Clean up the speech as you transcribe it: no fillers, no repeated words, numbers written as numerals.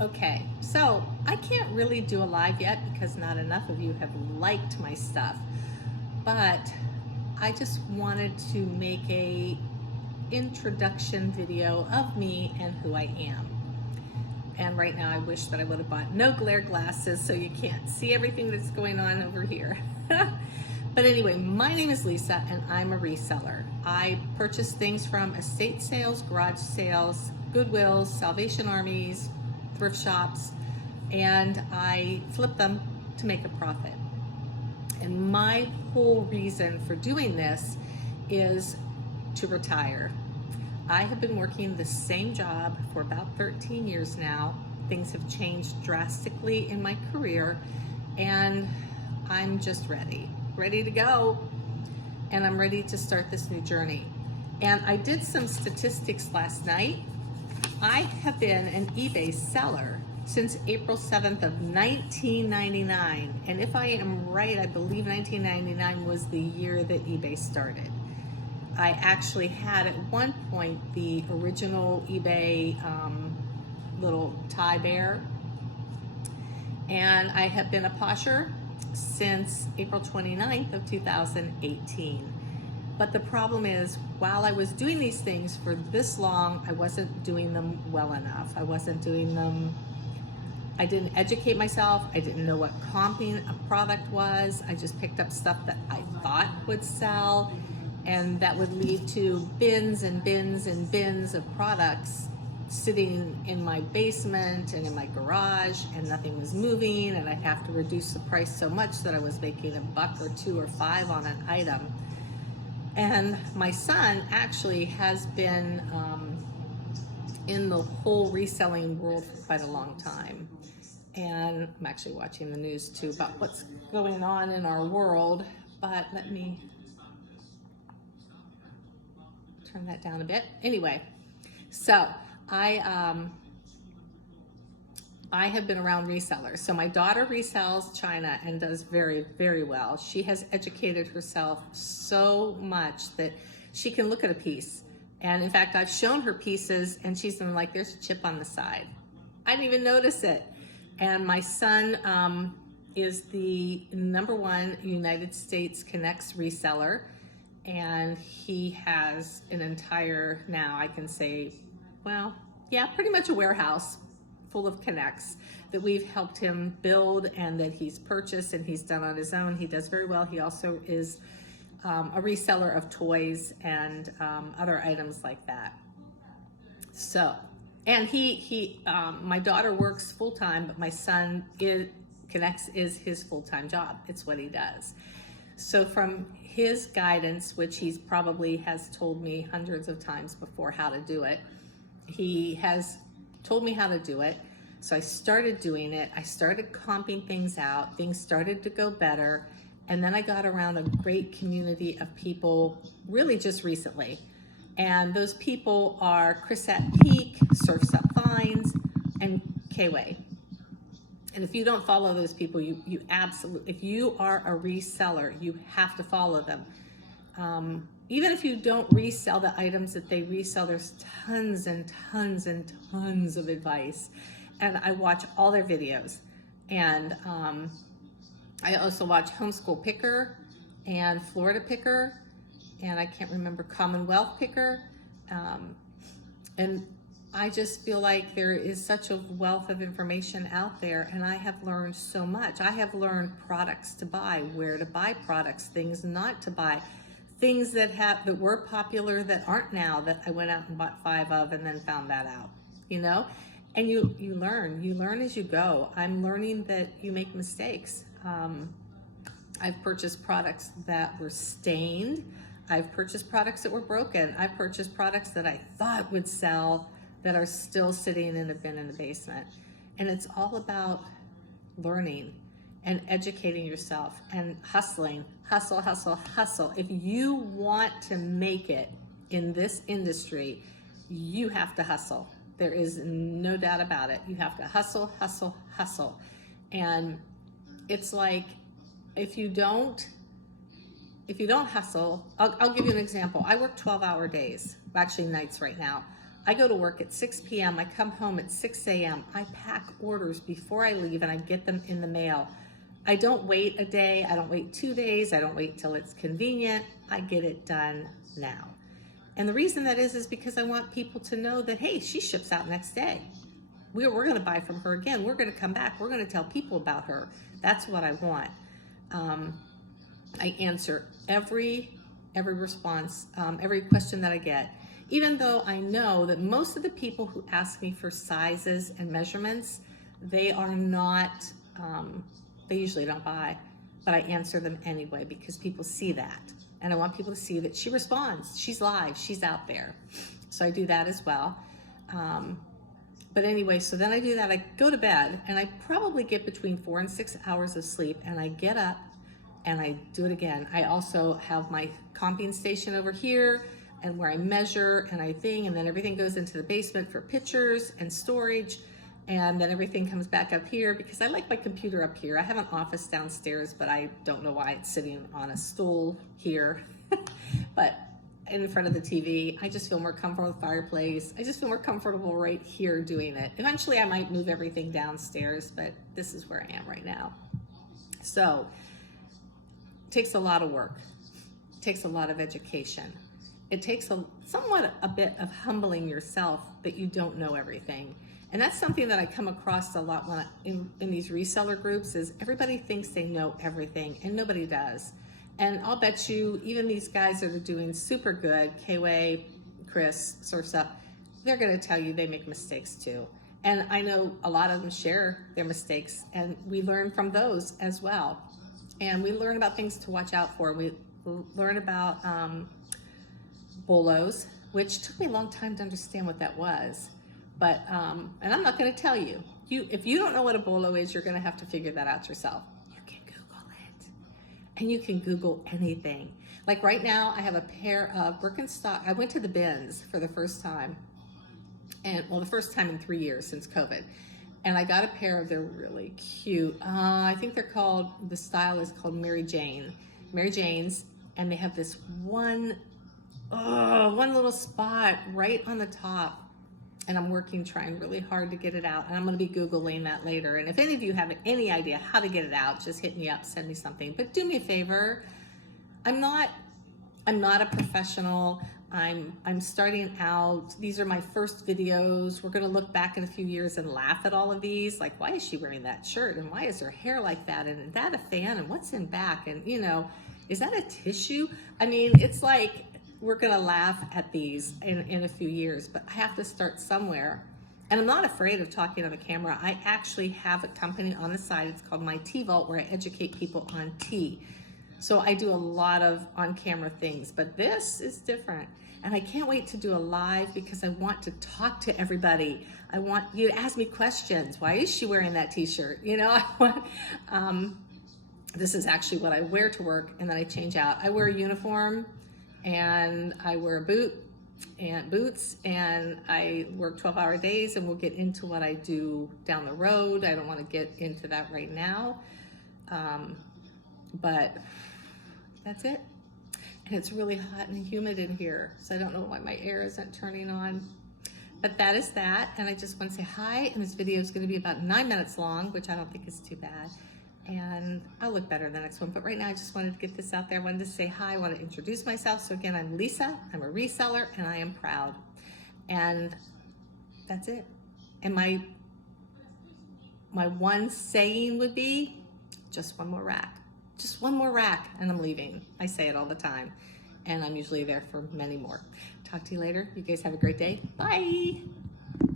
Okay, so I can't really do a live yet because not enough of you have liked my stuff, but I just wanted to make a introduction video of me and who I am. And right now I wish that I would have bought no glare glasses so you can't see everything that's going on over here. But anyway, my name is Lisa and I'm a reseller. I purchase things from estate sales, garage sales, Goodwills, Salvation Armies, thrift shops, and I flip them to make a profit. And my whole reason for doing this is to retire. I have been working the same job for about 13 years now. Things have changed drastically in my career, and I'm just ready to go. And I'm ready to start this new journey. And I did some statistics last night. I have been an eBay seller since April 7th of 1999. And if I am right, I believe 1999 was the year that eBay started. I actually had at one point the original eBay little tie bear. And I have been a posher since April 29th of 2018. But the problem is, while I was doing these things for this long, I wasn't doing them well enough. I didn't educate myself. I didn't know what comping a product was. I just picked up stuff that I thought would sell, and that would lead to bins and bins and bins of products sitting in my basement and in my garage, and nothing was moving, and I'd have to reduce the price so much that I was making $1 or $2 or $5 on an item. And my son actually has been in the whole reselling world for quite a long time. And I'm actually watching the news too about what's going on in our world, but let me turn that down a bit. Anyway, so I have been around resellers. So my daughter resells China and does very, very well. She has educated herself so much that she can look at a piece. And in fact, I've shown her pieces and she's been like, there's a chip on the side. I didn't even notice it. And my son is the #1 United States Connects reseller. And he has an entire, now I can say, well, yeah, pretty much a warehouse full of Connects that we've helped him build and that he's purchased and he's done on his own. He does very well. He also is a reseller of toys and other items like that. So, and my daughter works full-time, but my son Connects is his full-time job. It's what he does. So from his guidance, which he's probably has told me hundreds of times before how to do it, he has told me how to do it. So I started doing it. I started comping things out. Things started to go better. And then I got around a great community of people really just recently. And those people are Chris at Peak, Surfs Up Finds, and K-Way. And if you don't follow those people, you absolutely, if you are a reseller, you have to follow them. Even if you don't resell the items that they resell, there's tons and tons and tons of advice. And I watch all their videos. And I also watch Homeschool Picker and Florida Picker, and I can't remember Commonwealth Picker. And I just feel like there is such a wealth of information out there, and I have learned so much. I have learned products to buy, where to buy products, things not to buy, things that were popular that aren't now, that I went out and bought 5 of and then found that out, you know? And you learn as you go. I'm learning that you make mistakes. I've purchased products that were stained. I've purchased products that were broken. I've purchased products that I thought would sell that are still sitting in a bin in the basement. And it's all about learning and educating yourself and hustling. Hustle, hustle, hustle. If you want to make it in this industry, you have to hustle. There is no doubt about it. You have to hustle, hustle, hustle. And it's like, if you don't hustle, I'll give you an example. I work 12-hour days, actually nights right now. I go to work at 6 p.m. I come home at 6 a.m. I pack orders before I leave and I get them in the mail. I don't wait a day. I don't wait 2 days. I don't wait till it's convenient. I get it done now. And the reason that is because I want people to know that, hey, she ships out next day. We're going to buy from her again. We're going to come back. We're going to tell people about her. That's what I want. I answer every response, every question that I get, even though I know that most of the people who ask me for sizes and measurements, they are not, they usually don't buy, but I answer them anyway because people see that. And I want people to see that she responds, she's live, she's out there. So I do that as well. But anyway, so then I do that, I go to bed and I probably get between 4 and 6 hours of sleep, and I get up and I do it again. I also have my comping station over here and where I measure and I thing, and then everything goes into the basement for pictures and storage. And then everything comes back up here because I like my computer up here. I have an office downstairs, but I don't know why it's sitting on a stool here. But in front of the TV, I just feel more comfortable with the fireplace. I just feel more comfortable right here doing it. Eventually I might move everything downstairs, but this is where I am right now. So it takes a lot of work. It takes a lot of education. It takes somewhat a bit of humbling yourself that you don't know everything. And that's something that I come across a lot when in these reseller groups is everybody thinks they know everything and nobody does. And I'll bet you even these guys that are doing super good, K-Way, Chris, Surf's Up, they're gonna tell you they make mistakes too. And I know a lot of them share their mistakes and we learn from those as well. And we learn about things to watch out for. We learn about bolos, which took me a long time to understand what that was. But, and I'm not gonna tell you. If you don't know what a bolo is, you're gonna have to figure that out yourself. You can Google it. And you can Google anything. Like right now, I have a pair of Birkenstock. I went to the bins for the first time. And well, the first time in 3 years since COVID. And I got a pair of, they're really cute. I think they're called, the style is called Mary Jane's. And they have this one little spot right on the top. And I'm trying really hard to get it out. And I'm gonna be Googling that later. And if any of you have any idea how to get it out, just hit me up, send me something. But do me a favor, I'm not a professional. I'm starting out. These are my first videos. We're gonna look back in a few years and laugh at all of these. Like, why is she wearing that shirt? And why is her hair like that? And is that a fan? And what's in back? And you know, is that a tissue? I mean, it's like, we're gonna laugh at these in a few years, but I have to start somewhere. And I'm not afraid of talking on the camera. I actually have a company on the side. It's called My Tea Vault, where I educate people on tea. So I do a lot of on-camera things, but this is different. And I can't wait to do a live because I want to talk to everybody. I want you to ask me questions. Why is she wearing that t-shirt? You know, I want, this is actually what I wear to work and then I change out. I wear a uniform and I wear a boots and I work 12-hour days, and we'll get into what I do down the road. I don't want to get into that right now. But that's it. And it's really hot and humid in here, so I don't know why my air isn't turning on. But that is that, and I just want to say hi, and this video is going to be about 9 minutes long, which I don't think is too bad. And I'll look better in the next one. But right now, I just wanted to get this out there. I wanted to say hi. I want to introduce myself. So again, I'm Lisa. I'm a reseller, and I am proud. And that's it. And my one saying would be, just one more rack. Just one more rack, and I'm leaving. I say it all the time. And I'm usually there for many more. Talk to you later. You guys have a great day. Bye.